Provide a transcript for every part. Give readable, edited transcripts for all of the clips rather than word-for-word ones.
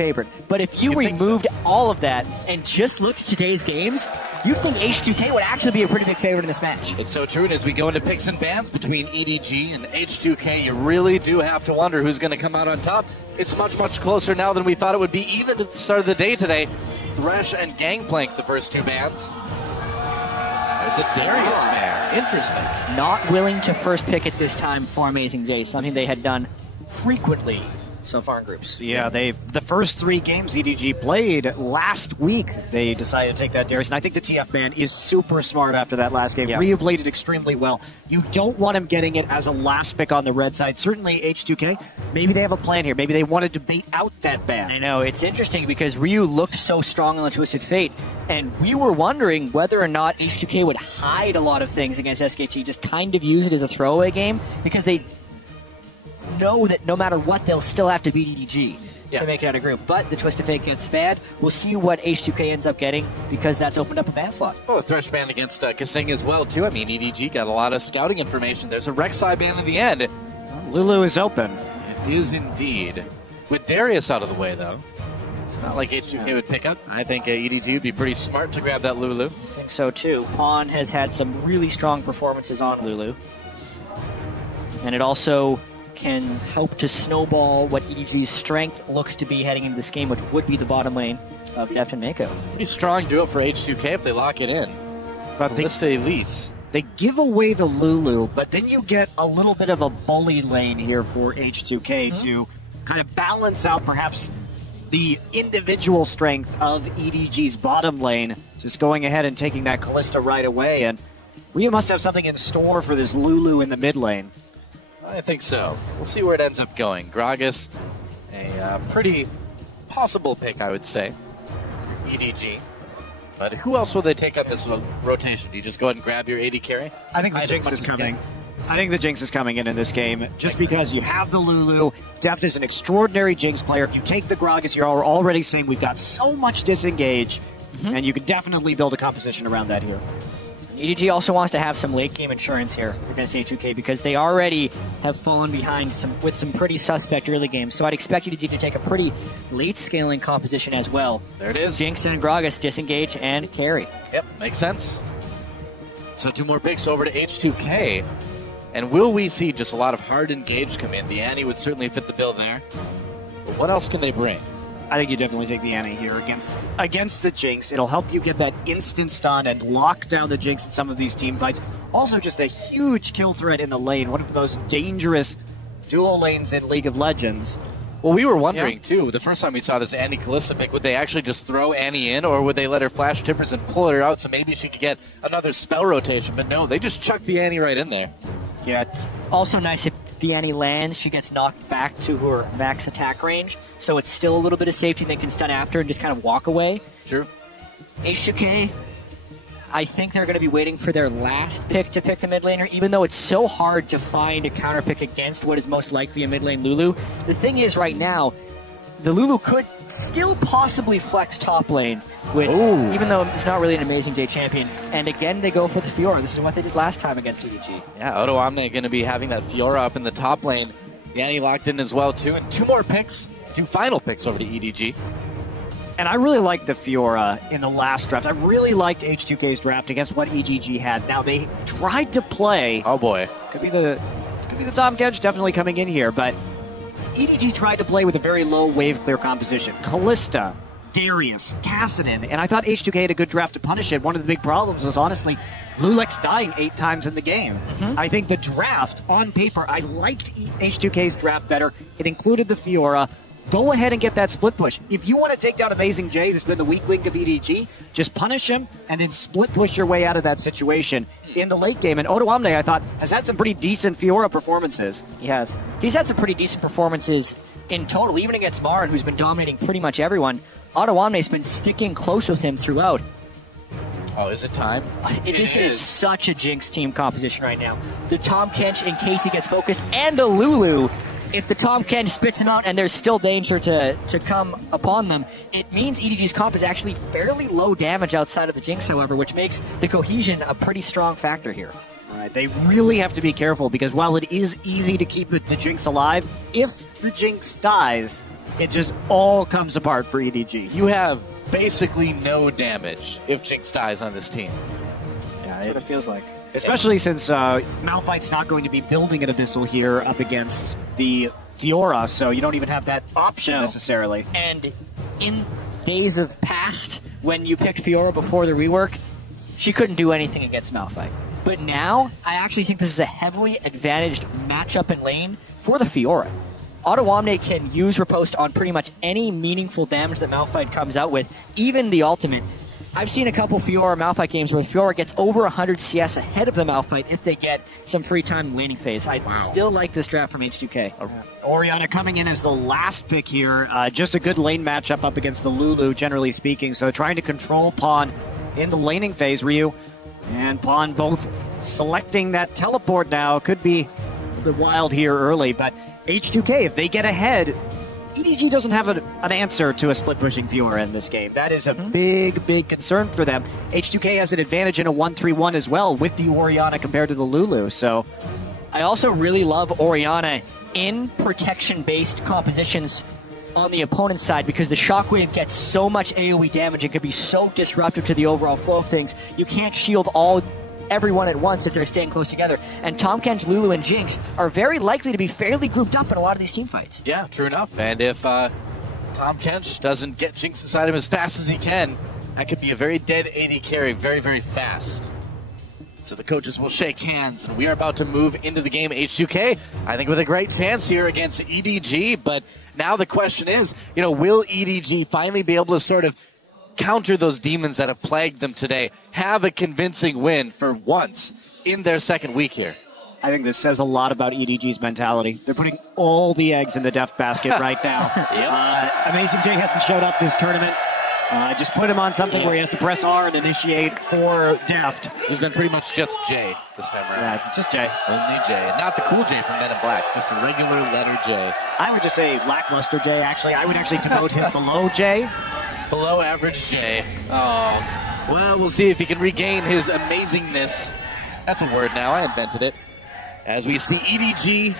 favorite. But if you removed all of that and just looked at today's games, you'd think H2k would actually be a pretty big favorite in this match. It's so true, and as we go into picks and bans between EDG and H2k, you really do have to wonder who's going to come out on top. It's much, much closer now than we thought it would be, even at the start of the day today. Thresh and Gangplank, the first two bans. There's a Darius ban. Interesting. Not willing to first pick at this time for Amazing J, something they had done frequently so far in groups. Yeah, the first 3 games EDG played last week, they decided to take that Darius, and I think the TF ban is super smart after that last game. Yeah. Ryu played it extremely well. You don't want him getting it as a last pick on the red side. Certainly H2k, maybe they have a plan here. Maybe they wanted to bait out that ban. I know, it's interesting because Ryu looked so strong on the Twisted Fate, and we were wondering whether or not H2k would hide a lot of things against SKT, just kind of use it as a throwaway game, because they know that no matter what, they'll still have to beat EDG to make it out of group. But the Twisted Fate gets bad. We'll see what H2k ends up getting, because that's opened up a ban slot. Oh, a Thresh ban against Kasing as well, too. I mean, EDG got a lot of scouting information. There's a Rek'Sai ban in the end. Lulu is open. It is indeed. With Darius out of the way, though, it's not like H2k would pick up. I think EDG would be pretty smart to grab that Lulu. I think so, too. Pawn has had some really strong performances on Lulu. And it also can help to snowball what EDG's strength looks to be heading into this game, which would be the bottom lane of Deft and Mako. Pretty strong duo for H2k if they lock it in. But they give away the Lulu, but then you get a little bit of a bully lane here for H2k to kind of balance out perhaps the individual strength of EDG's bottom lane, just going ahead and taking that Kalista right away. And we must have something in store for this Lulu in the mid lane. I think so. We'll see where it ends up going. Gragas, a pretty possible pick, I would say. EDG. But who else will they take on this rotation? Do you just go ahead and grab your AD carry? I think the Jinx is coming. I think the Jinx is coming in this game, just because you have the Lulu. Deft is an extraordinary Jinx player. If you take the Gragas, you're already saying we've got so much disengage, and you can definitely build a composition around that here. EDG also wants to have some late game insurance here against H2k, because they already have fallen behind with some pretty suspect early games. So I'd expect EDG to take a pretty late scaling composition as well. There it is. Jinx and Gragas disengage and carry. Yep, makes sense. So 2 more picks over to H2k. And will we see just a lot of hard engage come in? The Annie would certainly fit the bill there. But what else can they bring? I think you definitely take the Annie here against the Jinx. It'll help you get that instant stun and lock down the Jinx in some of these team fights. Also, just a huge kill threat in the lane. One of those dangerous dual lanes in League of Legends. Well, we were wondering, too, the first time we saw this Annie Kalista pick, would they actually just throw Annie in, or would they let her flash tippers and pull her out so maybe she could get another spell rotation? But no, they just chucked the Annie right in there. Yeah, it's also nice if the Annie lands, she gets knocked back to her max attack range, so it's still a little bit of safety, and they can stun after and just kind of walk away. Sure. H2k, I think they're going to be waiting for their last pick to pick the mid laner, even though it's so hard to find a counter pick against what is most likely a mid lane Lulu. The thing is, right now, the Lulu could still possibly flex top lane, which, even though it's not really an Amazing Day champion. And again, they go for the Fiora. This is what they did last time against EDG. Yeah, Odo Omne going to be having that Fiora up in the top lane. Yanni locked in as well, too. And 2 more picks, 2 final picks over to EDG. And I really liked the Fiora in the last draft. I really liked H2k's draft against what EDG had. Now, they tried to play... Oh, boy. Could be the Tom Kench definitely coming in here, but... EDG tried to play with a very low wave clear composition. Kalista, Darius, Kassadin, and I thought H2k had a good draft to punish it. One of the big problems was, honestly, Lulex dying 8 times in the game. I think the draft, on paper, I liked H2k's draft better. It included the Fiora. Go ahead and get that split push. If you want to take down Amazing J, who's been the weak link of EDG, just punish him and then split push your way out of that situation in the late game. And Odo Omne, I thought, has had some pretty decent Fiora performances. He has. He's had some pretty decent performances in total, even against Marin, who's been dominating pretty much everyone. Odo Omne's been sticking close with him throughout. Oh, is it time? This is such a Jinx team composition right now. The Tom Kench, in case he gets focused, and a Lulu. If the Tom Kench spits him out and there's still danger to come upon them, it means EDG's comp is actually fairly low damage outside of the Jinx, however, which makes the cohesion a pretty strong factor here. Right, they really have to be careful, because while it is easy to keep the Jinx alive, if the Jinx dies, it just all comes apart for EDG. You have basically no damage if Jinx dies on this team. Yeah, that's what it feels like. Especially since Malphite's not going to be building an Abyssal here up against the Fiora, so you don't even have that option necessarily. And in days of past, when you picked Fiora before the rework, she couldn't do anything against Malphite. But now, I actually think this is a heavily advantaged matchup in lane for the Fiora. Auto Omni can use Riposte on pretty much any meaningful damage that Malphite comes out with, even the ultimate. I've seen a couple Fiora Malphite games where Fiora gets over 100 CS ahead of the Malphite if they get some free time in laning phase. I still like this draft from H2k. Orianna coming in as the last pick here. Just a good lane matchup up against the Lulu, generally speaking. So trying to control Pawn in the laning phase. Ryu and Pawn both selecting that teleport now. Could be a bit wild here early, but H2k, if they get ahead, EDG doesn't have an answer to a split-pushing Fiora in this game. That is a big, big concern for them. H2k has an advantage in a 1-3-1 as well with the Orianna compared to the Lulu, so... I also really love Orianna in protection-based compositions on the opponent's side because the Shockwave gets so much AoE damage and can be so disruptive to the overall flow of things. You can't shield everyone at once if they're staying close together. And Tahm Kench, Lulu, and Jinx are very likely to be fairly grouped up in a lot of these team fights. Yeah, true enough. And if Tahm Kench doesn't get Jinx inside him as fast as he can, that could be a very dead AD carry very, very fast. So the coaches will shake hands, and we are about to move into the game. H2k, I think, with a great chance here against EDG, but now the question is, will EDG finally be able to sort of counter those demons that have plagued them today, have a convincing win for once in their second week here? I think this says a lot about EDG's mentality. They're putting all the eggs in the Deft basket right now. Amazing Jay hasn't showed up this tournament. Just put him on something where he has to press R and initiate for Deft. There's been pretty much just Jay this time around. Yeah, just Jay. Only Jay. Not the cool Jay from Men in Black, just a regular letter J. I would just say lackluster Jay, actually. I would actually demote him below Jay. Below average Jay. Oh. Well, we'll see if he can regain his amazingness. That's a word now. I invented it. As we see EDG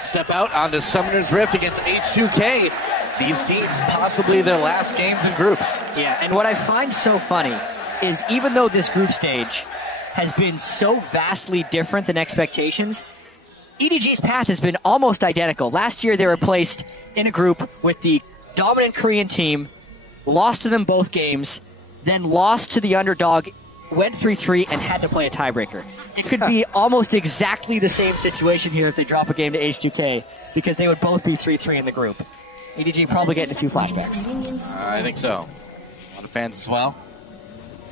step out onto Summoner's Rift against H2k. These teams possibly their last games in groups. Yeah, and what I find so funny is even though this group stage has been so vastly different than expectations, EDG's path has been almost identical. Last year they were placed in a group with the dominant Korean team, lost to them both games, then lost to the underdog, went 3-3, and had to play a tiebreaker. It could be almost exactly the same situation here if they drop a game to H2k, because they would both be 3-3 in the group. EDG probably getting a few flashbacks. I think so. A lot of fans as well.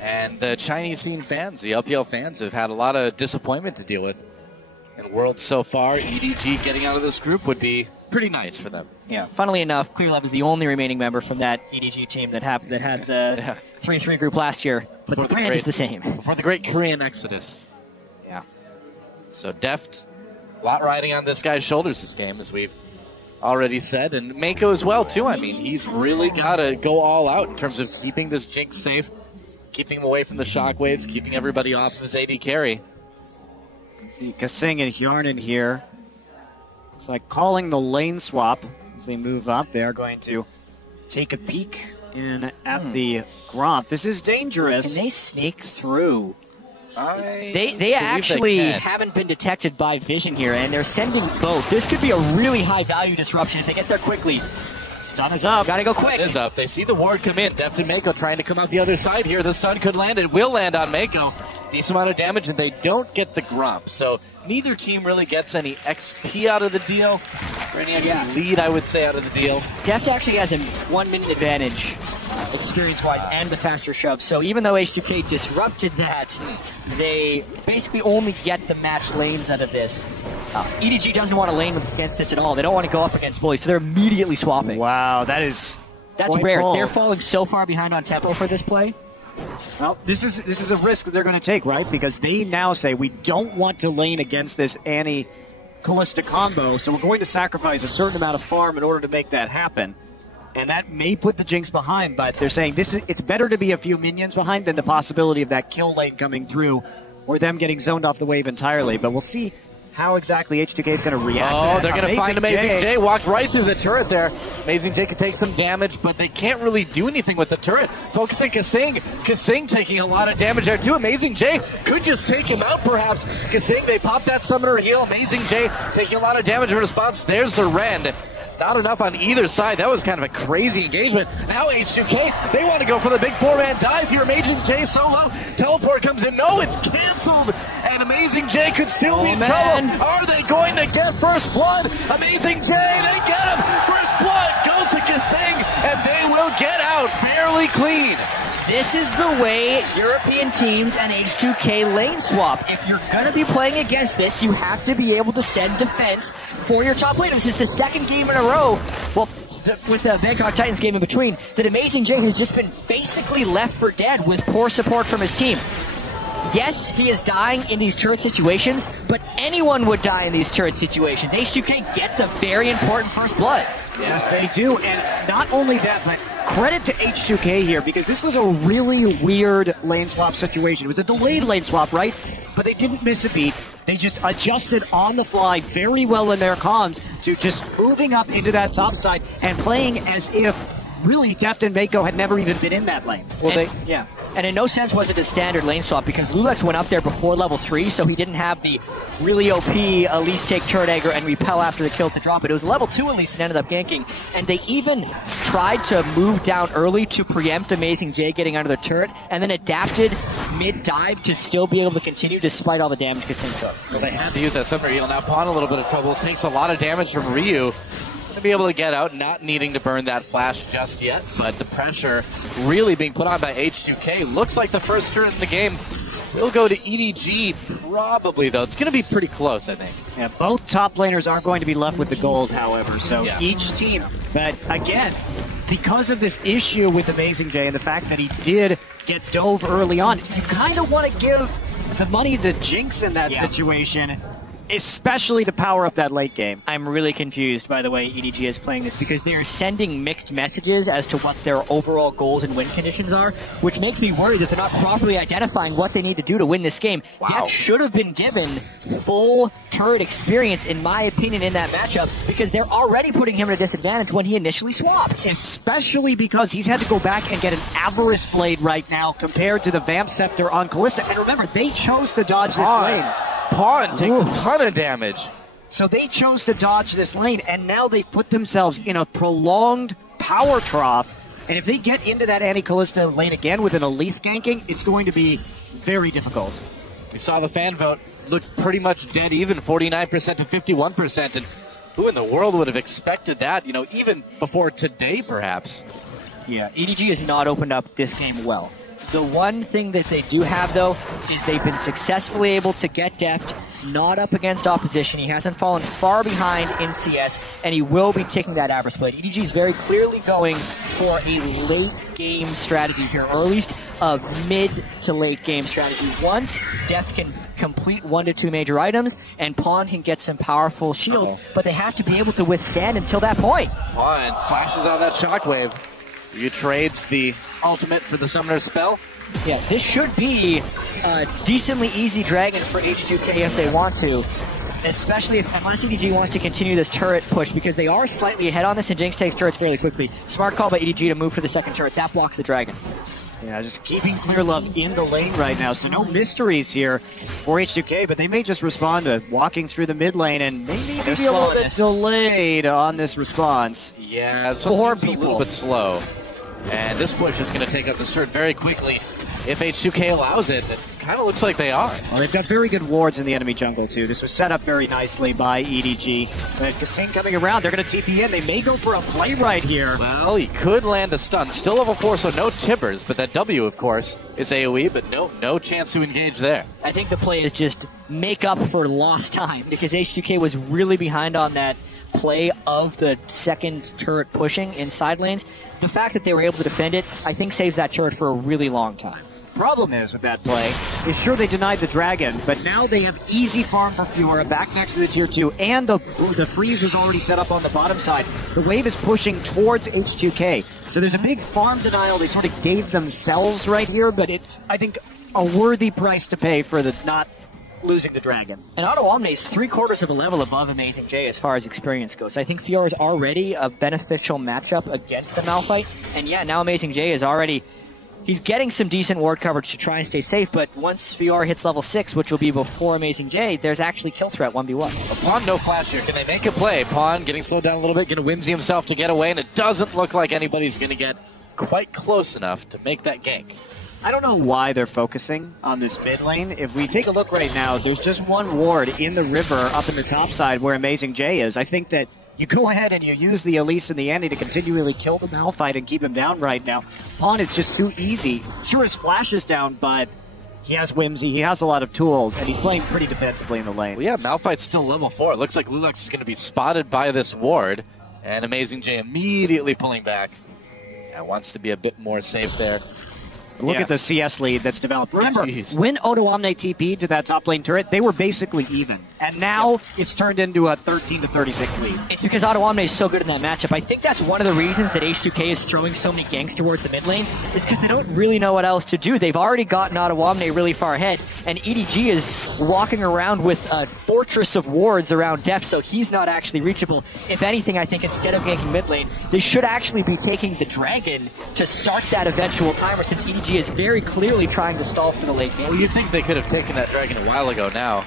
And the Chinese scene fans, the LPL fans, have had a lot of disappointment to deal with in the world so far. EDG getting out of this group would be pretty nice for them. Yeah. Funnily enough, ClearLab is the only remaining member from that EDG team that had the 3-3 group last year, but the brand is the same. Before the great Korean exodus. Yeah. So Deft, a lot riding on this guy's shoulders this game, as we've already said, and Mako as well too. I mean, he's really got to go all out in terms of keeping this Jinx safe, keeping him away from the shockwaves, keeping everybody off his AD carry. See Kasing and Hjarnan here. It's like calling the lane swap as they move up. They are going to take a peek in at the Gromp. This is dangerous. Can they sneak through? They believe actually they can. haven't been detected by vision here, and they're sending both. This could be a really high-value disruption if they get there quickly. Stun is up. Gotta go quick. Stun is up. They see the ward come in. Deft and Mako trying to come out the other side here. The stun could land. It will land on Mako. Decent amount of damage, and they don't get the Gromp. So neither team really gets any XP out of the deal, or any extra lead, I would say, out of the deal. Deft actually has a 1 minute advantage, experience-wise, and the faster shove. So even though H2k disrupted that, they basically only get the match lanes out of this. EDG doesn't want to lane against this at all. They don't want to go up against bullies, so they're immediately swapping. Wow, that's rare. Ball. They're falling so far behind on tempo for this play. Well, this is a risk that they're going to take, right? Because they now say we don't want to lane against this Annie Callista combo, so we're going to sacrifice a certain amount of farm in order to make that happen. And that may put the Jinx behind, but they're saying it's better to be a few minions behind than the possibility of that kill lane coming through or them getting zoned off the wave entirely. But we'll see how exactly H2k is going to react. Oh, to they're going to find Amazing J. Walked right through the turret there. Amazing J could take some damage, but they can't really do anything with the turret. Focusing Kasing. Kasing taking a lot of damage there too. Amazing J could just take him out perhaps. Kasing, they pop that summoner heal. Amazing J taking a lot of damage in response. There's the Rend. Not enough on either side. That was kind of a crazy engagement. Now H2k, they want to go for the big four-man dive here. Amazing J solo. Teleport comes in. No, it's canceled. And Amazing J could still be in trouble. Are they going to get first blood? Amazing J, they get him. First blood goes to Kasing, and they will get out fairly clean. This is the way European teams and H2k lane swap. If you're going to be playing against this, you have to be able to send defense for your top laner. This is the second game in a row, well, with the Bangkok Titans game in between, that Amazing J has just been basically left for dead with poor support from his team. Yes, he is dying in these turret situations, but anyone would die in these turret situations. H2k get the very important first blood. Yes, they do. And not only that, but credit to H2k here, because this was a really weird lane swap situation. It was a delayed lane swap, right? But they didn't miss a beat. They just adjusted on the fly very well in their comms to just moving up into that top side and playing as if really Deft and Mako had never even been in that lane. Well, yeah. And in no sense was it a standard lane swap because Lulex went up there before level 3, so he didn't have the really OP Elise take turret aggro and repel after the kill to drop it. It was level 2 Elise that ended up ganking, and they even tried to move down early to preempt Amazing J getting under the turret, and then adapted mid-dive to still be able to continue despite all the damage Kasing took. Well, they had to use that summoner heal. Now Pawn a little bit of trouble. Takes a lot of damage from Ryu. To be able to get out, not needing to burn that flash just yet, but the pressure really being put on by H2k. Looks like the first turret in the game will go to EDG, probably, though. It's going to be pretty close, I think. Yeah, both top laners are going to be left with the gold, however, so yeah. Each team. But again, because of this issue with Amazing J and the fact that he did get dove early on, you kind of want to give the money to Jinx in that situation, especially to power up that late game. I'm really confused by the way EDG is playing this because they're sending mixed messages as to what their overall goals and win conditions are, which makes me worried that they're not properly identifying what they need to do to win this game. Wow. Deft should have been given full turret experience, in my opinion, in that matchup because they're already putting him at a disadvantage when he initially swapped. Especially because he's had to go back and get an Avarice Blade right now compared to the Vamp Scepter on Callista. And remember, they chose to dodge this lane. Pawn takes a ton of damage. So they chose to dodge this lane, and now they put themselves in a prolonged power trough. And if they get into that anti-Callista lane again with an Elise ganking, it's going to be very difficult. We saw the fan vote look pretty much dead even, 49% to 51%. And who in the world would have expected that, you know, even before today, perhaps? Yeah, EDG has not opened up this game well. The one thing that they do have, though, is they've been successfully able to get Deft not up against opposition. He hasn't fallen far behind in CS, and he will be taking that Avarice Blade. EDG is very clearly going for a late-game strategy here, or at least a mid to late-game strategy. Once Deft can complete 1 to 2 major items, and Pawn can get some powerful shields, but they have to be able to withstand until that point. Pawn flashes out that shockwave. You trades the ultimate for the summoner's spell. Yeah, this should be a decently easy dragon for H2k if they want to, especially unless EDG wants to continue this turret push, because they are slightly ahead on this, and Jinx takes turrets fairly quickly. Smart call by EDG to move for the second turret. That blocks the dragon. Yeah, just keeping Clear Love in the lane right now, so no mysteries here for H2k, but they may just respond to walking through the mid lane, and maybe be a little bit delayed on this response. Yeah, it's a little bit slow. And this push is going to take up the turret very quickly. If H2k allows it, it kind of looks like they are. Well, they've got very good wards in the enemy jungle, too. This was set up very nicely by EDG. But Kasing coming around, they're going to TP in. They may go for a play right here. Well, he could land a stun. Still level 4, so no timbers. But that W, of course, is AoE, but no chance to engage there. I think the play is just make up for lost time, because H2k was really behind on that play of the second turret pushing in side lanes. The fact that they were able to defend it, I think, saves that turret for a really long time. Problem is with that play is sure they denied the dragon, but now they have easy farm for Fiora back next to the tier 2, and the freeze was already set up on the bottom side. The wave is pushing towards H2k, so there's a big farm denial they sort of gave themselves right here, but it's, I think, a worthy price to pay for the not losing the dragon. And Otto Omne is 3/4 of a level above Amazing J as far as experience goes. I think Fiora is already a beneficial matchup against the Malphite. And yeah, now Amazing J is already... He's getting some decent ward coverage to try and stay safe, but once Fiora hits level 6, which will be before Amazing J, there's actually kill threat 1v1. Pawn no flash here. Can they make a play? Pawn getting slowed down a little bit, going to whimsy himself to get away, and it doesn't look like anybody's going to get quite close enough to make that gank. I don't know why they're focusing on this mid lane. If we take a look right now, there's just one ward in the river up in the top side where Amazing J is. I think that you go ahead and you use the Elise and the Annie to continually kill the Malphite and keep him down right now. Pawn is just too easy. Sure, his flash is down, but he has whimsy, he has a lot of tools, and he's playing pretty defensively in the lane. Well, yeah, Malphite's still level 4. It looks like Lulux is going to be spotted by this ward, and Amazing J immediately pulling back. And wants to be a bit more safe there. Look at the CS lead that's developed. Remember, Jeez. when Odo Omne TP'd to that top lane turret, they were basically even. And now it's turned into a 13-36 lead. It's because Otto Omne is so good in that matchup. I think that's one of the reasons that H2k is throwing so many ganks towards the mid lane, is because they don't really know what else to do. They've already gotten Otto Omne really far ahead, and EDG is walking around with a fortress of wards around Deft, so he's not actually reachable. If anything, I think instead of ganking mid lane, they should actually be taking the dragon to start that eventual timer, since EDG is very clearly trying to stall for the late game. Well, you'd think they could have taken that dragon a while ago now.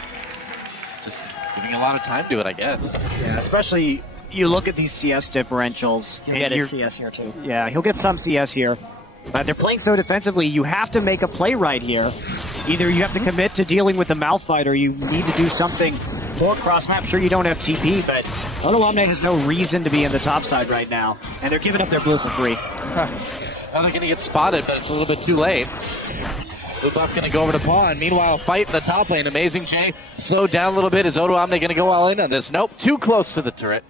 Just giving a lot of time to it, I guess. Yeah, especially you look at these CS differentials. He'll get his CS here too. Yeah, he'll get some CS here. But they're playing so defensively, you have to make a play right here. Either you have to commit to dealing with the Malphite, or you need to do something for cross-map. Sure, you don't have TP, but Odo Omne has no reason to be in the top side right now. And they're giving up their blue for free. Now they're going to get spotted, but it's a little bit too late. Blue buff going to go over to Pawn. Meanwhile, fight in the top lane. Amazing J slowed down a little bit. Is Odo Omne going to go all in on this? Nope, too close to the turret.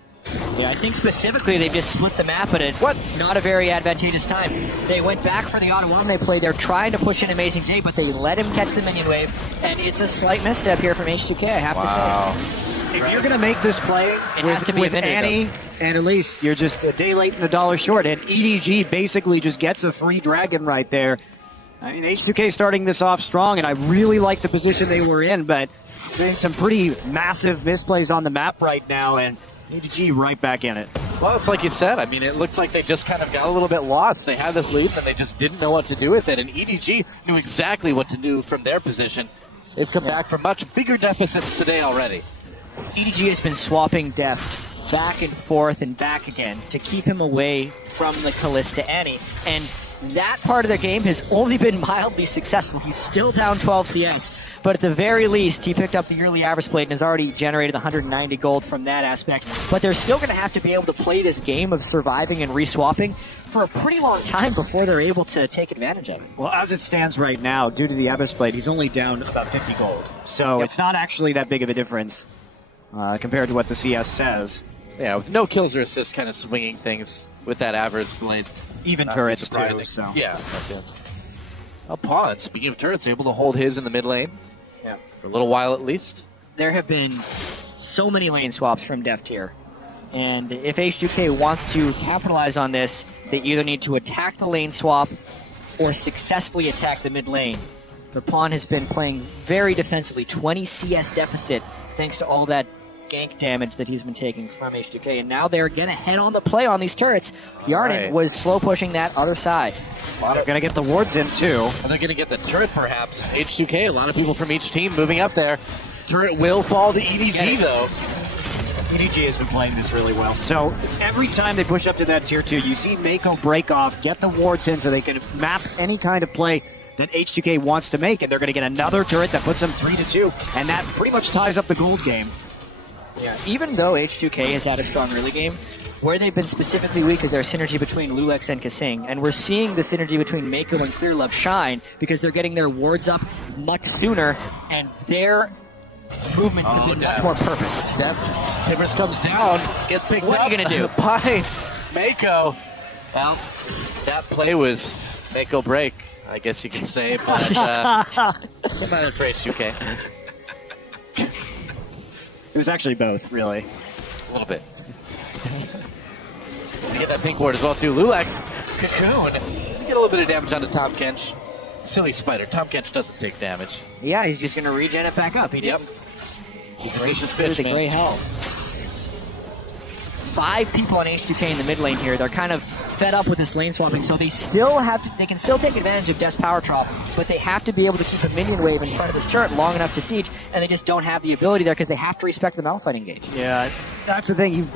Yeah, I think specifically they just split the map at not a very advantageous time. They went back for the Otto Omne play. They're trying to push in Amazing J, but they let him catch the minion wave, and it's a slight misstep here from H2k, I have to say. If you're going to make this play with Annie and Elise, you're just a day late and $1 short, and EDG basically just gets a free dragon right there. I mean, H2k starting this off strong, and I really like the position they were in, but doing some pretty massive misplays on the map right now, and EDG right back in it. Well, it's like you said. I mean, it looks like they just kind of got a little bit lost. They had this lead, and they just didn't know what to do with it, and EDG knew exactly what to do from their position. They've come back from much bigger deficits today already. EDG has been swapping Deft back and forth and back again to keep him away from the Callista Annie, and that part of their game has only been mildly successful. He's still down 12 CS, but at the very least, he picked up the yearly average plate and has already generated 190 gold from that aspect. But they're still going to have to be able to play this game of surviving and reswapping for a pretty long time before they're able to take advantage of it. Well, as it stands right now, due to the average plate, he's only down about 50 gold. So it's not actually that big of a difference compared to what the CS says. Yeah, with no kills or assists, kind of swinging things with that average blade. Even turrets too, so. Yeah, that's it. Well, Pawn, speaking of turrets, able to hold his in the mid lane. Yeah. For a little while at least. There have been so many lane swaps from Deft here. And if H2k wants to capitalize on this, they either need to attack the lane swap or successfully attack the mid lane. But Pawn has been playing very defensively, 20 CS deficit, thanks to all that gank damage that he's been taking from H2k, and now they're going to head on the play on these turrets. Yarden was slow pushing that other side. They're going to get the wards in too. And they're going to get the turret perhaps. H2k, a lot of people from each team moving up there. Turret will fall to EDG though. EDG has been playing this really well. So every time they push up to that tier 2, you see Mako break off, get the wards in so they can map any kind of play that H2k wants to make, and they're going to get another turret that puts them 3-2, and that pretty much ties up the gold game. Yeah, even though H2k has had a strong early game, where they've been specifically weak is their synergy between Lulux and Kasing, and we're seeing the synergy between Mako and Clearlove shine because they're getting their wards up much sooner, and their movements have been much more purposed. Tibbers comes down, gets picked up. What are you going to do? By Mako. Well, that play was Mako break, I guess you can say, but come on for H2k. It was actually both, really. A little bit. You get that pink ward as well, too. Lulux, Cocoon. You get a little bit of damage on the top, Kench. Silly spider. Tom Kench doesn't take damage. Yeah, he's just going to regen it back up. He Yep. didn't. He's a vicious Through fish, the man. gray hell. 5 people on H2k in the mid lane here. They're kind of fed up with this lane swapping, so they still have to. They can still take advantage of Death's power drop, but they have to be able to keep a minion wave in front of this turret long enough to siege, and they just don't have the ability there because they have to respect the Malphite engage. Yeah, that's the thing.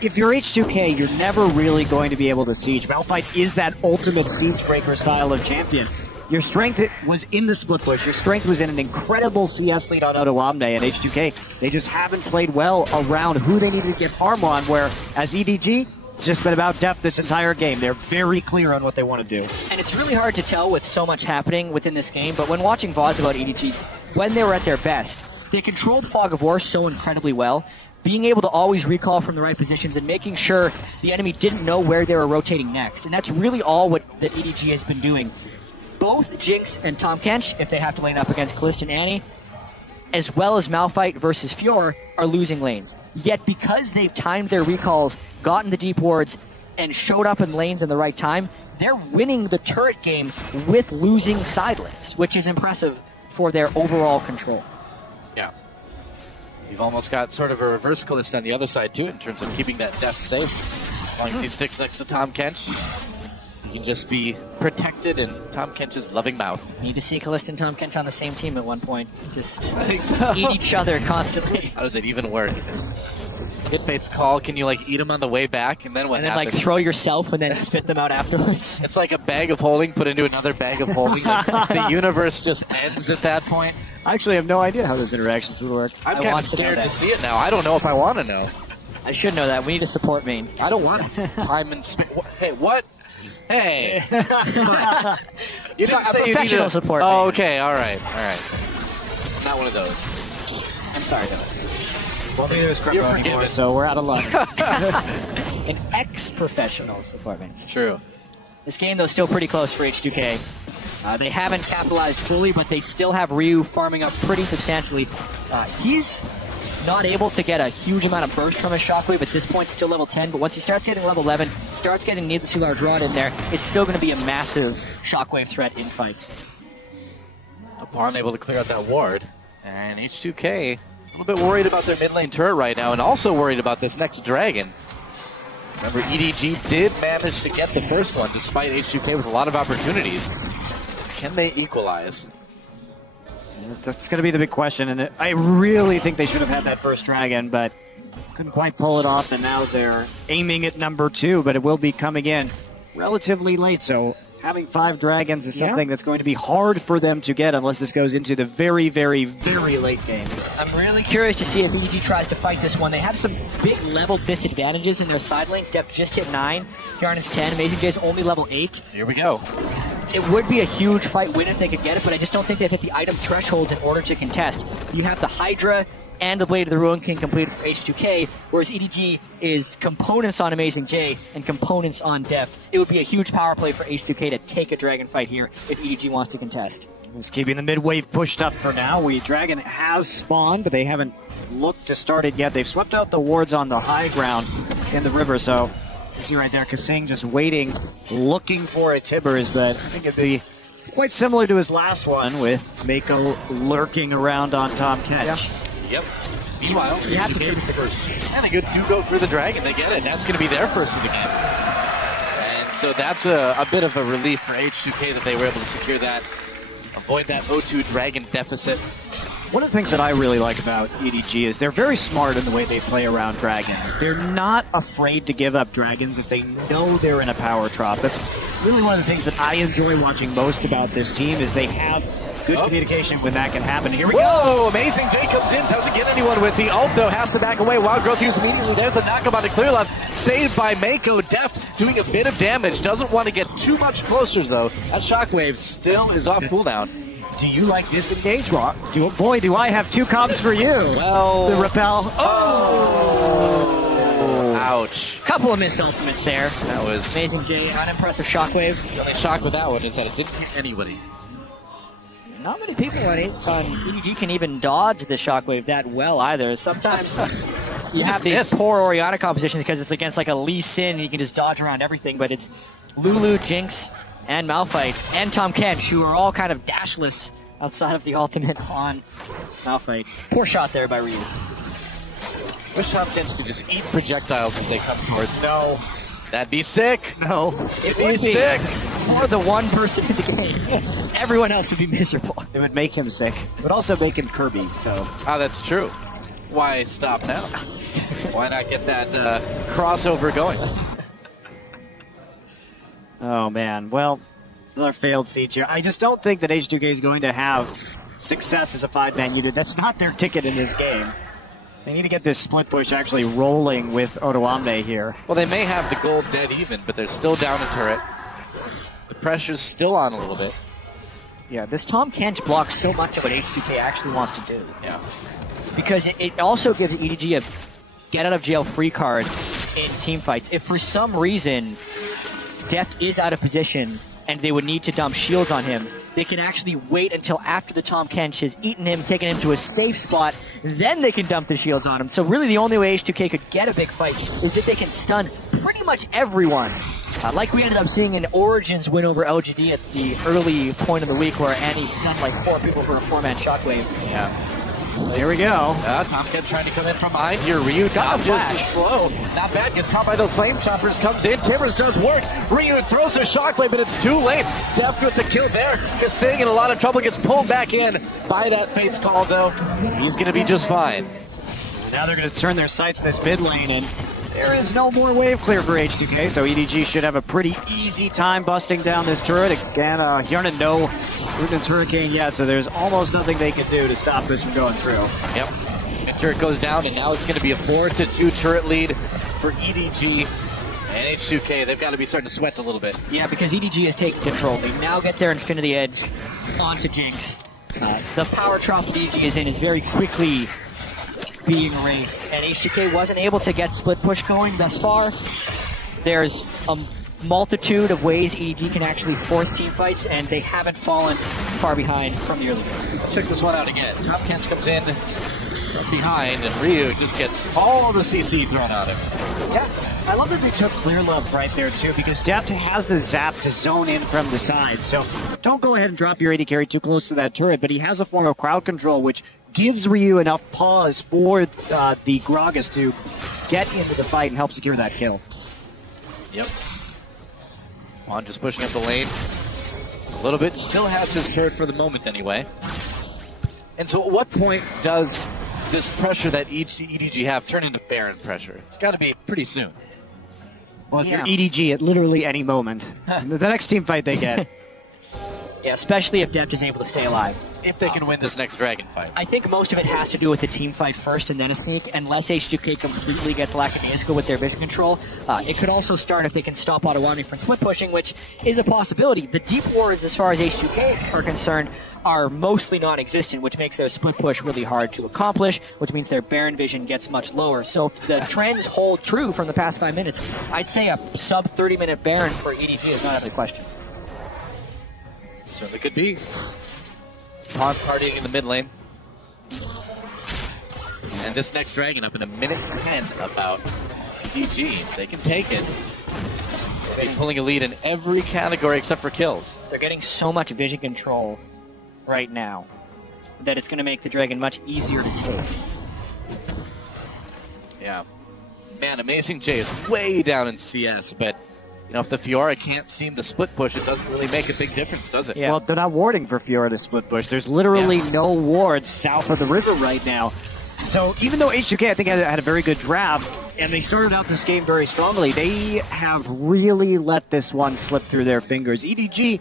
If you're H2k, you're never really going to be able to siege. Malphite is that ultimate siege breaker style of champion. Your strength was in the split push. Your strength was in an incredible CS lead on Auto Omne, and H2k, they just haven't played well around who they needed to get farm on, where as EDG, it's just been about depth this entire game. They're very clear on what they want to do. And it's really hard to tell with so much happening within this game, but when watching VODs about EDG, when they were at their best, they controlled Fog of War so incredibly well, being able to always recall from the right positions and making sure the enemy didn't know where they were rotating next. And that's really all what the EDG has been doing. Both Jinx and Tom Kench, if they have to lane up against Callista and Annie, as well as Malphite versus Fior, are losing lanes. Yet because they've timed their recalls, gotten the deep wards, and showed up in lanes in the right time, they're winning the turret game with losing side lanes, which is impressive for their overall control. Yeah. You've almost got sort of a reverse Callista on the other side, too, in terms of keeping that death safe. As long as he sticks next to Tom Kench, he can just be protected in Tom Kench's loving mouth. Need to see Callista and Tom Kench on the same team at one point. Just I think so. eat each other constantly. How does it even work? Hitbait's call, can you, like, eat them on the way back? And then what And then, happens? like, throw yourself and then spit them out afterwards. It's like a bag of holding put into another bag of holding. The universe just ends at that point. I actually have no idea how those interactions would work. I'm I kind of want to know scared to that. see it now. I don't know if I want to know. I should know that. We need a support main. I don't want time and space. Hey, what? Hey. You didn't say you needed professional support Oh, main. okay. All right. Not one of those. I'm sorry, though. Well, neither is You're forgiven. so we're out of luck. An ex-professional support main. True. This game, though, is still pretty close for H2k. They haven't capitalized fully, but they still have Ryu farming up pretty substantially. He's not able to get a huge amount of burst from his Shockwave at this point, still level 10, but once he starts getting level 11, starts getting needlessly large rod in there, it's still going to be a massive Shockwave threat in fights. Upon able to clear out that ward. And H2K, a little bit worried about their mid lane turret right now, and also worried about this next dragon. Remember, EDG did manage to get the first one, despite H2K with a lot of opportunities. Can they equalize? That's going to be the big question, and I really think they should have had that first dragon, but couldn't quite pull it off, and now they're aiming at number 2, but it will be coming in relatively late, so having 5 dragons is something that's going to be hard for them to get unless this goes into the very, very, very late game. I'm really curious to see if EG tries to fight this one. They have some big level disadvantages in their side lanes. Depth just hit 9, Yarn is 10, Amazing J's only level 8. Here we go. It would be a huge fight win if they could get it, but I just don't think they've hit the item thresholds in order to contest. You have the Hydra and the Blade of the Ruin King completed for H2K, whereas EDG is components on Amazing J and components on Deft. It would be a huge power play for H2K to take a dragon fight here if EDG wants to contest. It's keeping the mid wave pushed up for now. Dragon has spawned, but they haven't looked to start it yet. They've swept out the wards on the high ground in the river, so you see right there, Kasing just waiting, looking for a Tibbers, but I think it'd be quite similar to his last one with Mako lurking around on Tom Kench. Yep. Meanwhile, You have to H2K finish the first. and they do go for the dragon. They get it. That's going to be their first of the game. And so that's a bit of a relief for H2K that they were able to secure that, avoid that O2 dragon deficit. One of the things that I really like about EDG is they're very smart in the way they play around Dragon. They're not afraid to give up dragons if they know they're in a power drop. That's really one of the things that I enjoy watching most about this team is they have good communication when that can happen. Here we go. Whoa! Amazing J comes in, doesn't get anyone with the ult though, has to back away. Wild Growth Hughes immediately. There's a knockup on the clear left. Saved by Mako. Deft doing a bit of damage. Doesn't want to get too much closer though. That Shockwave still is off cooldown. Do you like this engagement? Boy, do I have 2 comps for you. Well, The repel. oh! Ouch. Couple of missed ultimates there. That was Amazing J, unimpressive Shockwave. the only shock with that one is that it didn't hit anybody. Not many people on EDG can even dodge the Shockwave that well either. Sometimes you have these miss. poor Orianna compositions because it's against like a Lee Sin and you can just dodge around everything, but it's Lulu, Jinx, and Malphite and Tom Kench, who are all kind of dashless outside of the ultimate on Malphite. Poor shot there by Ryu. Wish Tom Kench could just eat projectiles if they come towards. No. That'd be sick. No. It would be sick. For the one person in the game. Everyone else would be miserable. It would make him sick. It would also make him Kirby, so... Oh, that's true. Why stop now? Why not get that crossover going? Oh, man. Well, another failed siege here. I just don't think that H2k is going to have success as a 5-man unit. That's not their ticket in this game. They need to get this split push actually rolling with Otoamne here. Well, they may have the gold dead even, but they're still down a turret. The pressure's still on a little bit. Yeah, this Tom Kench blocks so much of what H2k actually wants to do. Yeah. Because it also gives EDG a get-out-of-jail-free card in team fights. If for some reason Deft is out of position and they would need to dump shields on him, they can actually wait until after the Tom Kench has eaten him, taken him to a safe spot, then they can dump the shields on him. So really the only way H2k could get a big fight is if they can stun pretty much everyone. Like we ended up seeing in Origins win over LGD at the early point of the week where Annie stunned like 4 people for a 4-man shockwave. Yeah. Well, here we go. Tom Kench trying to come in from behind here. Ryu got a flash. Slow. Not bad. Gets caught by those flame choppers. Comes in. Timbers does work. Ryu throws a shockwave, but it's too late. Deft with the kill there. Kasing in a lot of trouble. Gets pulled back in by that Fate's Call, though. He's going to be just fine. Now they're going to turn their sights to this mid lane, and there is no more wave clear for H2k, so EDG should have a pretty easy time busting down this turret. Again, Hjarnan no Ruden's Hurricane yet, so there's almost nothing they can do to stop this from going through. Yep. The turret goes down, and now it's going to be a 4-2 turret lead for EDG. And H2k, they've got to be starting to sweat a little bit. Yeah, because EDG has taken control. They now get their Infinity Edge onto Jinx. The power trough that EDG is in is very quickly being erased, and H2k wasn't able to get split push going thus far. There's a multitude of ways EDG can actually force team fights, and they haven't fallen far behind from the early game. Let's check this one out again. Tom Kench comes in from behind, and Ryu just gets all the CC thrown at him. Yeah, I love that they took Clear Love right there too, because Deft has the zap to zone in from the side, so don't go ahead and drop your AD carry too close to that turret, but he has a form of crowd control which gives Ryu enough pause for the Gragas to get into the fight and help secure that kill. Yep. Juan just pushing up the lane a little bit. Still has his turret for the moment anyway. And so at what point does this pressure that EDG have turn into Baron pressure? It's got to be pretty soon. Well, if you're EDG at literally any moment, the next team fight they get. Yeah, especially if Deft is able to stay alive. If they can win this next dragon fight. I think most of it has to do with the team fight first and then a sneak. Unless H2k completely gets lackadaisical with their vision control, it could also start if they can stop Otoamne from split pushing, which is a possibility. The deep wards, as far as H2k are concerned, are mostly non-existent, which makes their split push really hard to accomplish, which means their Baron vision gets much lower. So if the trends hold true from the past 5 minutes, I'd say a sub 30-minute Baron for EDG is not out of the question. Certainly could be. Pawn partying in the mid lane. And this next dragon up in a minute 10 about EDG. They can take it. They're pulling a lead in every category except for kills. They're getting so much vision control right now that it's going to make the dragon much easier to take. Yeah. Man, Amazing J is way down in CS, but you know, if the Fiora can't seem to split push, it doesn't really make a big difference, does it? Yeah. Well, they're not warding for Fiora to split push. There's literally no wards south of the river right now. So even though H2k, I think, had a very good draft, and they started out this game very strongly, they have really let this one slip through their fingers. EDG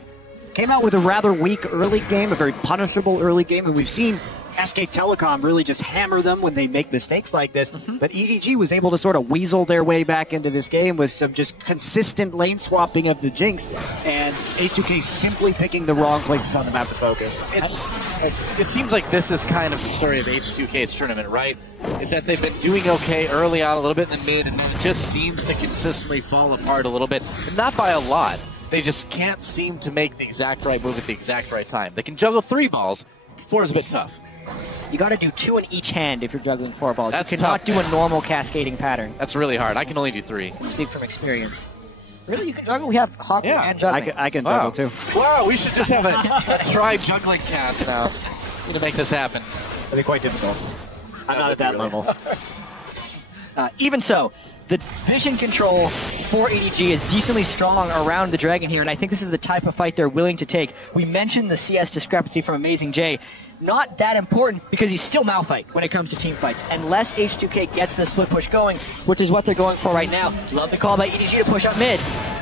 came out with a rather weak early game, a very punishable early game, and we've seen SK Telecom really just hammer them when they make mistakes like this. But EDG was able to sort of weasel their way back into this game with some just consistent lane swapping of the Jinx, and H2K simply picking the wrong places on the map to focus. It seems like this is kind of the story of H2K's tournament, right? Is that they've been doing okay early on, a little bit in the mid, and then it just seems to consistently fall apart a little bit. And not by a lot. They just can't seem to make the exact right move at the exact right time. They can juggle 3 balls, 4 is a bit tough. You got to do 2 in each hand if you're juggling 4 balls. That's you cannot tough. do a normal cascading pattern. That's really hard. I can only do 3. I can speak from experience. Really? You can juggle? We have hopping Yeah. and juggling. I can Wow. juggle too. Wow, we should just have a try juggling cast now. Need to make this happen. That'd be quite difficult. I'm not at that level. Even so, the vision control for EDG is decently strong around the Dragon here, and I think this is the type of fight they're willing to take. We mentioned the CS discrepancy from Amazing J. Not that important because he's still Malphite when it comes to team fights. Unless H2k gets the split push going, which is what they're going for right now. Love the call by EDG to push up mid.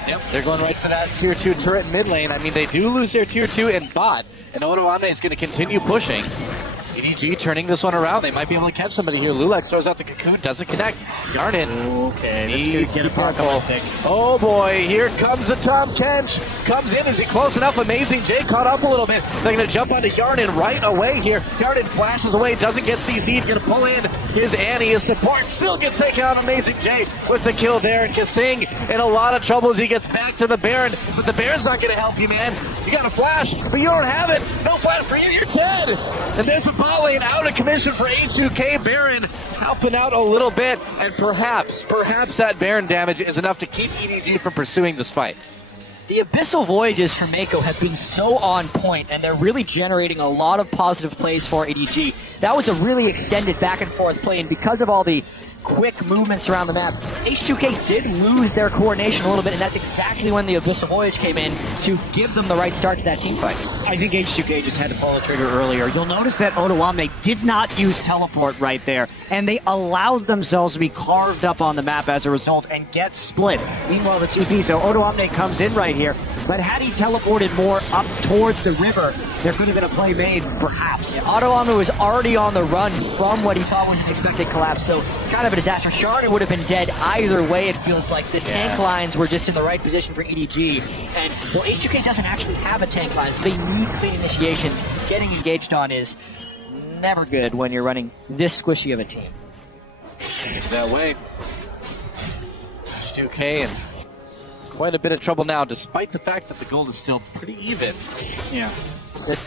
Yep, they're going right for that tier 2 turret in mid lane. I mean, they do lose their tier 2 in bot, and Odoamne is going to continue pushing. EDG turning this one around. They might be able to catch somebody here. Lulax throws out the cocoon, doesn't connect. Yarnin. Okay, needs get to a be park careful. I think. Oh boy, here comes the Tom Kench. Comes in, is he close enough? Amazing J caught up a little bit. They're going to jump onto Yarnin right away here. Yarnin flashes away, doesn't get CC'd. Going to pull in his Annie, his support. Still gets taken out. Amazing J with the kill there. And Kasing in a lot of trouble as he gets back to the Baron. But the Baron's not going to help you, man. You got a flash, but you don't have it. No flash for you, you're dead. And there's a bot lane out of commission for H2k. Baron helping out a little bit. And perhaps that Baron damage is enough to keep EDG from pursuing this fight. The Abyssal Voyages for Mako have been so on point, and they're really generating a lot of positive plays for EDG. That was a really extended back and forth play, and because of all the quick movements around the map, H2k did lose their coordination a little bit, and that's exactly when the Abyssal Voyage came in to give them the right start to that team fight. I think H2k just had to pull the trigger earlier. You'll notice that Odoamne did not use teleport right there, and they allowed themselves to be carved up on the map as a result and get split. Meanwhile, the 2P, so Odoamne comes in right here, but had he teleported more up towards the river, there could have been a play made, perhaps. Odoamne was already on the run from what he thought was an expected collapse, so kind of a disaster. Sharda would have been dead either way, it feels like. The tank lines were just in the right position for EDG, and well, H2k doesn't actually have a tank line, so they need clean initiations. Getting engaged on is never good when you're running this squishy of a team. That way. H2k in quite a bit of trouble now, despite the fact that the gold is still pretty even. Yeah.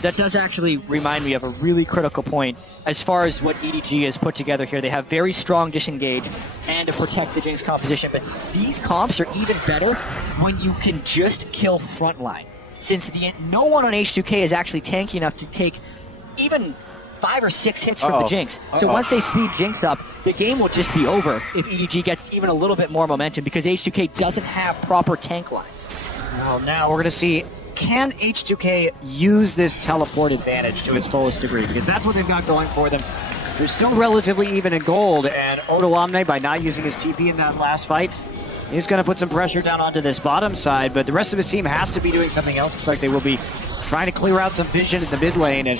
That does actually remind me of a really critical point as far as what EDG has put together here. They have very strong disengage and to protect the Jinx composition, but these comps are even better when you can just kill frontline. Since no one on H2k is actually tanky enough to take even 5 or 6 hits from the Jinx. So once they speed Jinx up, the game will just be over if EDG gets even a little bit more momentum because H2k doesn't have proper tank lines. Well, now we're going to see, can H2k use this teleport advantage to its fullest degree? Because that's what they've got going for them. They're still relatively even in gold, and Odoamne, by not using his TP in that last fight, is going to put some pressure down onto this bottom side, but the rest of his team has to be doing something else. Looks like they will be trying to clear out some vision in the mid lane and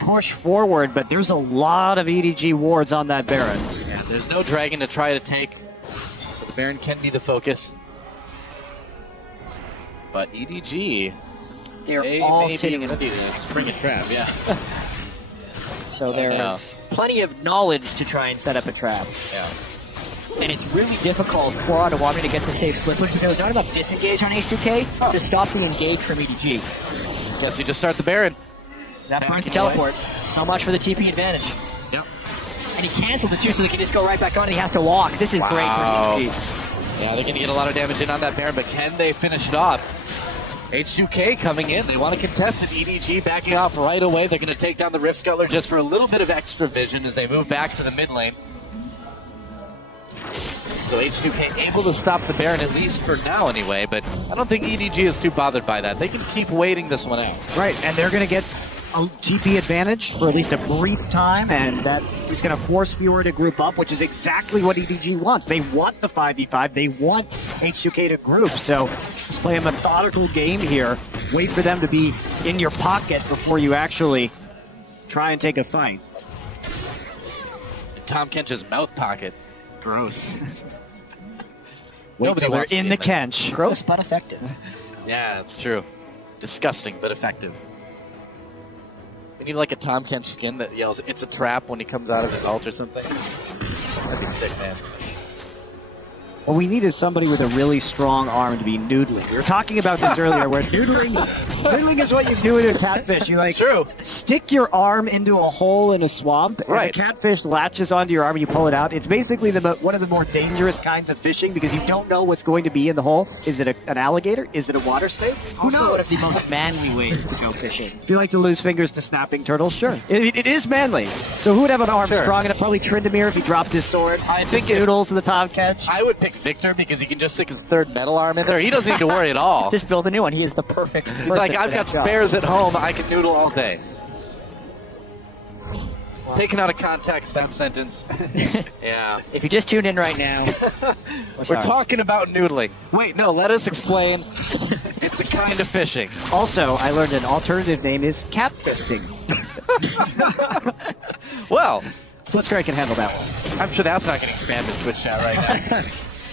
push forward, but there's a lot of EDG wards on that Baron. Yeah, there's no dragon to try to take, so the Baron can be the focus. But EDG, They're all sitting in ready to spring a trap, yeah. So there's plenty of knowledge to try and set up a trap. Yeah. And it's really difficult for Odoamne to get the safe split push because there's not enough disengage on H2k to stop the engage from EDG. Guess you just start the Baron. That burns the teleport. So much for the TP advantage. Yep. And he canceled it too, so they can just go right back on and he has to walk. This is great for EDG. Yeah, they're going to get a lot of damage in on that Baron, but can they finish it off? H2k coming in. They want to contest it. EDG backing off right away. They're going to take down the Rift Scuttler just for a little bit of extra vision as they move back to the mid lane. So H2k able to stop the Baron, at least for now anyway, but I don't think EDG is too bothered by that. They can keep waiting this one out. Right, and they're going to get a TP advantage for at least a brief time, and that is going to force Fiora to group up, which is exactly what EDG wants. They want the 5v5. They want H2k to group, so just play a methodical game here. Wait for them to be in your pocket before you actually try and take a fight. Tom Kench's mouth pocket. Gross. Wait till they're in the Kench. Gross but effective. Yeah, that's true. Disgusting, but effective. We need like a Tom Kench skin that yells, "It's a trap" when he comes out of his ult or something. That'd be sick, man. What we need is somebody with a really strong arm to be noodling. We were talking about this earlier, where noodling is what you do with a catfish. You like True. stick your arm into a hole in a swamp, and Right. the catfish latches onto your arm and you pull it out. It's basically one of the more dangerous kinds of fishing because you don't know what's going to be in the hole. Is it an alligator? Is it a water snake? Who Also knows? one of the most manly ways to go fishing. If you like to lose fingers to snapping turtles, sure. It is manly. So who would have an arm Sure. strong enough? Probably Tryndamere if he dropped his sword. I think His noodles in the top catch. I would pick Victor because he can just stick his third metal arm in there. He doesn't need to worry at all. Just build a new one. He is the perfect person. He's like, for I've that got job. spares at home. I can noodle all day. Taken out of context, that sentence. Yeah. If you just tuned in right now, We're talking about noodling. Wait, no, let us explain. It's a kind of fishing. Also, I learned an alternative name is catfisting. Well, Blitzcrank can handle that one. I'm sure that's not getting spammed in Twitch chat right now.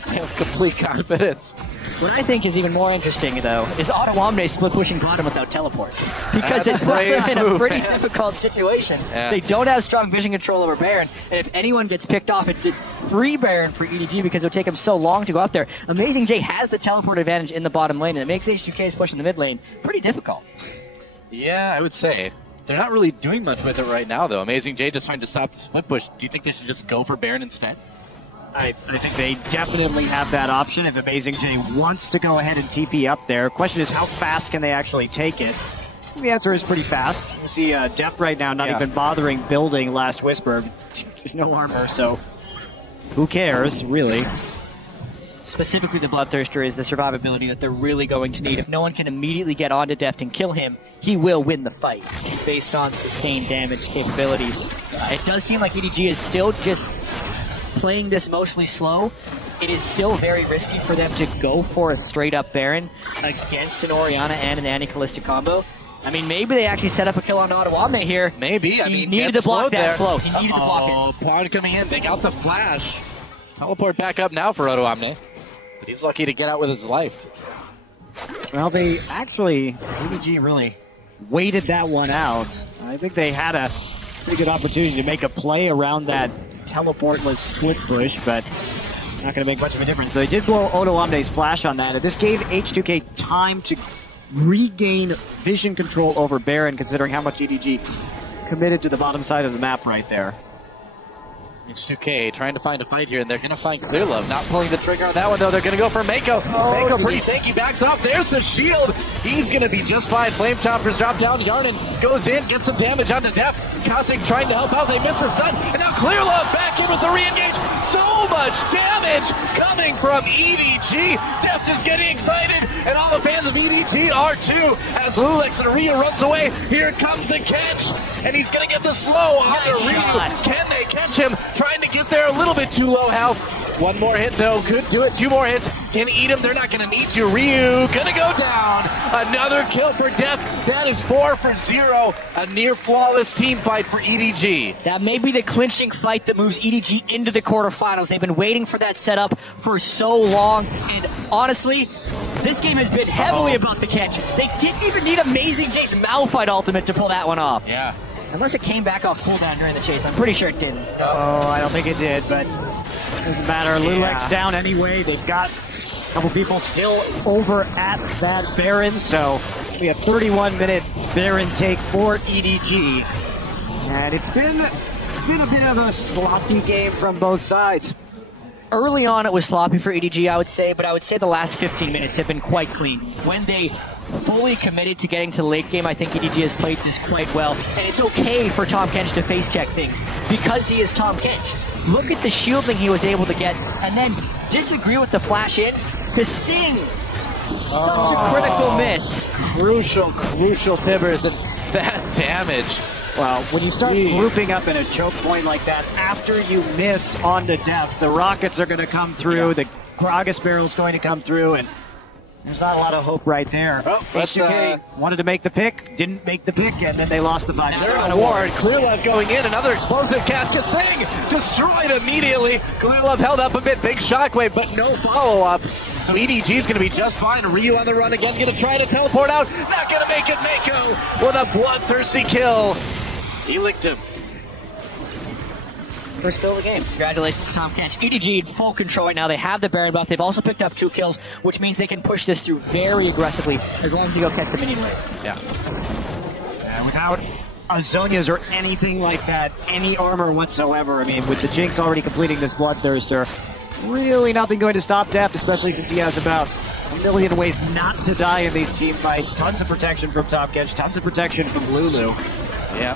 I have complete confidence. what I think is even more interesting, though, is Ottawamne split pushing bottom without teleport. Because That's it a puts brave them in a move, pretty man. difficult situation. Yeah. They don't have strong vision control over Baron, and if anyone gets picked off, it's a free Baron for EDG because it'll take him so long to go up there. Amazing J has the teleport advantage in the bottom lane, and it makes H2k's push in the mid lane pretty difficult. Yeah, I would say. They're not really doing much with it right now, though. Amazing J just trying to stop the split push. Do you think they should just go for Baron instead? I think they definitely have that option if Amazing J wants to go ahead and TP up there. Question is, how fast can they actually take it? The answer is pretty fast. You see Deft right now not even bothering building Last Whisper. There's no armor, so who cares, really? Specifically, the Bloodthirster is the survivability that they're really going to need. If no one can immediately get onto Deft and kill him, he will win the fight based on sustained damage capabilities. It does seem like EDG is still just playing this mostly slow. It is still very risky for them to go for a straight-up Baron against an Orianna and an Anti-Callista combo. I mean, maybe they actually set up a kill on Ottawamne here. Maybe. I He mean, needed gets to block slowed that there. slow. He needed to block it. Oh, Pawn coming in. They got the flash. Teleport back up now for Ottawamne. But he's lucky to get out with his life. Well, they actually, EDG really waited that one out. I think they had a pretty good opportunity to make a play around that teleportless split push, but not going to make much of a difference. So they did blow Ottawamne's flash on that, and this gave H2k time to regain vision control over Baron, considering how much EDG committed to the bottom side of the map right there. H2k trying to find a fight here, and they're going to find Clearlove. Not pulling the trigger on that one, though. They're going to go for Mako. Mako pretty tanky, backs off. There's the shield. He's going to be just fine. Flame Choppers drop down. Yarnan goes in, gets some damage onto Def. Cossack trying to help out. They miss the stun. And now Clearlove back in with the re-engage. So much damage coming from EDG. Deft is getting excited, and all the fans of EDG are too. As Lulex and Ryu runs away, here comes the catch. And he's going to get the slow on the Nice Ryu. shot. Can they catch him? Trying to get there a little bit too low health. One more hit, though. Could do it. Two more hits. Can eat him. They're not going to need you. Ryu going to go down. Another kill for Def. That is 4 for 0. A near flawless team fight for EDG. That may be the clinching fight that moves EDG into the quarterfinals. They've been waiting for that setup for so long, and honestly, this game has been heavily about the catch. They didn't even need Amazing J's Malphite ultimate to pull that one off. Yeah. Unless it came back off cooldown during the chase. I'm pretty sure it didn't. Oh, I don't think it did, but doesn't matter. Lulex down anyway. They've got a couple people still over at that Baron, so we have 31-minute Baron take for EDG. And it's been a bit of a sloppy game from both sides. Early on, it was sloppy for EDG, I would say, but I would say the last 15 minutes have been quite clean. When they fully committed to getting to late game, I think EDG has played this quite well. And it's okay for Tahm Kench to face check things because he is Tahm Kench. Look at the shielding he was able to get, and then disagree with the flash in to Sing. Such a critical miss. Crucial Tibbers, and that damage. Well, when you start grouping up in a choke point like that, after you miss on the Def, the rockets are going to come through, the Gragas barrel's going to come through, and there's not a lot of hope right there. H2k wanted to make the pick, didn't make the pick, and then they lost the fight. They're on a ward. Clearlove going in. Another explosive cast. Kasing destroyed immediately. Clearlove held up a bit. Big shockwave, but no follow-up. So EDG is going to be just fine. Ryu on the run again. Going to try to teleport out. Not going to make it. Mako with a bloodthirsty kill. He licked him. first kill of the game. Congratulations to Tom Kench. EDG in full control right now. They have the Baron buff. They've also picked up 2 kills, which means they can push this through very aggressively as long as you go catch the minion lane. Yeah. Without Azonias or anything like that, any armor whatsoever, I mean, with the Jinx already completing this Bloodthirster, really nothing going to stop Deft, especially since he has about a million ways not to die in these team fights. Tons of protection from Top Catch, tons of protection from Lulu. Yeah.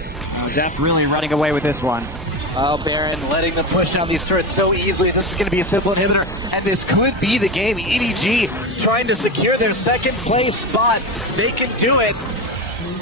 Deft really running away with this one. Oh, Baron letting them push down these turrets so easily. This is going to be a simple inhibitor, and this could be the game. EDG trying to secure their second place spot. They can do it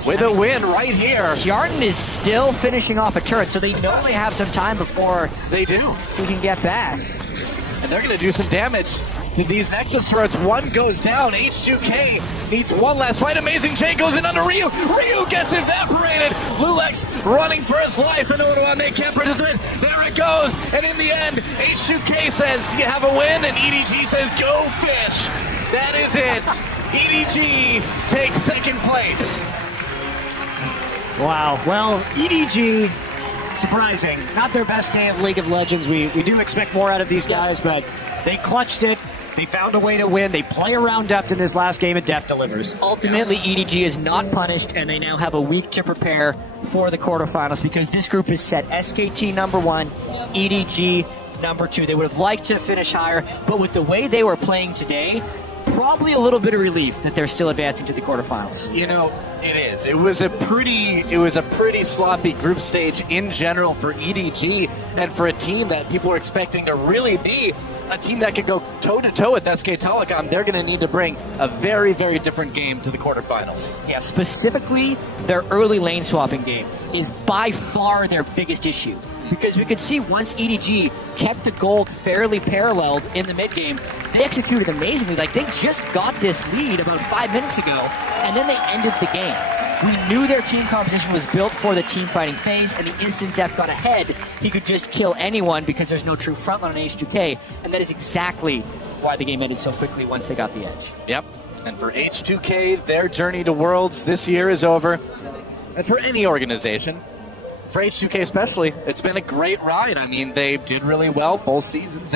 with a win right here. Hjartan is still finishing off a turret, so they know they have some time before They do. he can get back. And they're going to do some damage to these Nexus turrets. One goes down. H2k needs one last fight. Amazing J goes in under Ryu. Ryu gets evaporated. Lulex running for his life. And they can't participate. There it goes. And in the end, H2k says, do you have a win? And EDG says, go fish. That is it. EDG takes second place. Wow. Well, EDG, surprising. Not their best day of League of Legends. We do expect more out of these guys, but they clutched it. They found a way to win. They play around Deft in this last game, and Deft delivers. Ultimately, EDG is not punished, and they now have a week to prepare for the quarterfinals because this group is set SKT number 1, EDG number 2. They would have liked to finish higher, but with the way they were playing today, probably a little bit of relief that they're still advancing to the quarterfinals. You know, it is. It was a pretty sloppy group stage in general for EDG and for a team that people were expecting to really be a team that could go toe-to-toe with SK Telecom. They're going to need to bring a very, very different game to the quarterfinals. Yeah, specifically, their early lane swapping game is by far their biggest issue. Because we could see once EDG kept the gold fairly paralleled in the mid game, they executed amazingly. Like, they just got this lead about 5 minutes ago, and then they ended the game. We knew their team composition was built for the team fighting phase, and the instant Deft got ahead, he could just kill anyone because there's no true frontline on H2k, and that is exactly why the game ended so quickly once they got the edge. Yep. And for H2k, their journey to Worlds this year is over. And for any organization, for H2k especially, it's been a great ride. I mean, they did really well both seasons.